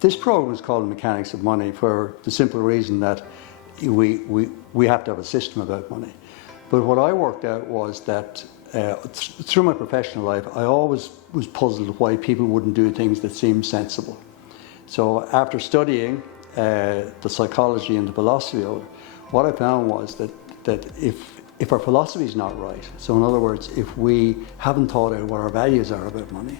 This program is called Mechanics of Money for the simple reason that we have to have a system about money. But what I worked out was that through my professional life, I always was puzzled why people wouldn't do things that seemed sensible. So after studying the psychology and the philosophy of it, what I found was that if our philosophy is not right, so in other words, if we haven't thought out what our values are about money,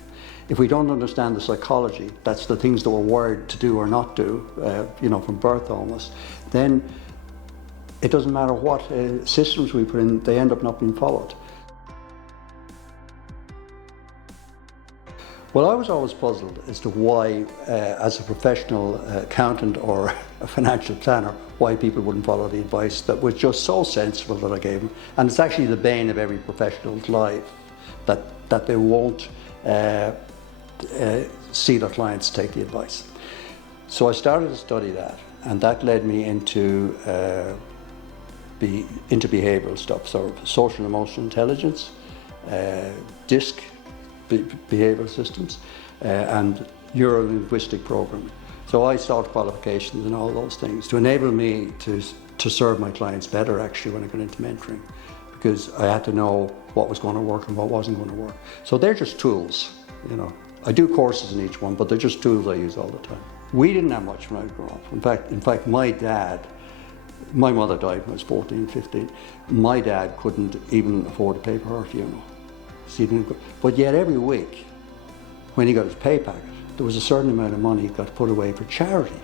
if we don't understand the psychology, that's the things that we're wired to do or not do, from birth almost, then it doesn't matter what systems we put in, they end up not being followed. Well, I was always puzzled as to why, as a professional accountant or a financial planner, why people wouldn't follow the advice that was just so sensible that I gave them. And it's actually the bane of every professional's life, that they won't see their clients take the advice. So I started to study that, and that led me into behavioral stuff, so social and emotional intelligence, DISC, behavioral systems, and neuro-linguistic programming. So I sought qualifications in all those things to enable me to serve my clients better actually when I got into mentoring, because I had to know what was going to work and what wasn't going to work. So they're just tools, I do courses in each one, but they're just tools I use all the time. We didn't have much when I was growing up. In fact, my mother died when I was 14, 15. My dad couldn't even afford to pay for her funeral. But yet every week, when he got his pay packet, there was a certain amount of money he got put away for charity.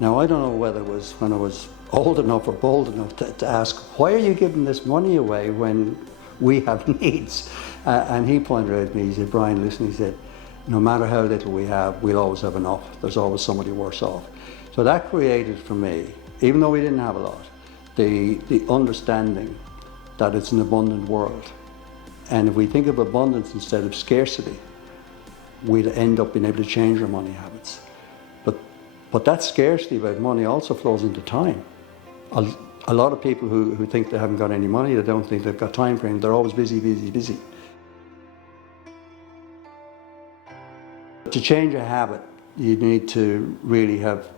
Now, I don't know whether it was when I was old enough or bold enough to ask, why are you giving this money away when we have needs? And he pointed out at me, he said, Brian, listen, he said, no matter how little we have, we'll always have enough. There's always somebody worse off. So that created for me, even though we didn't have a lot, the understanding that it's an abundant world. And if we think of abundance instead of scarcity, we'd end up being able to change our money habits. But that scarcity about money also flows into time. A lot of people who think they haven't got any money, they don't think they've got time frame, they're always busy, busy, busy. To change a habit, you need to really have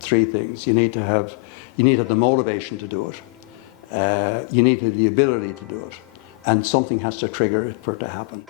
three things. You need to have the motivation to do it. You need to have the ability to do it. And something has to trigger it for it to happen.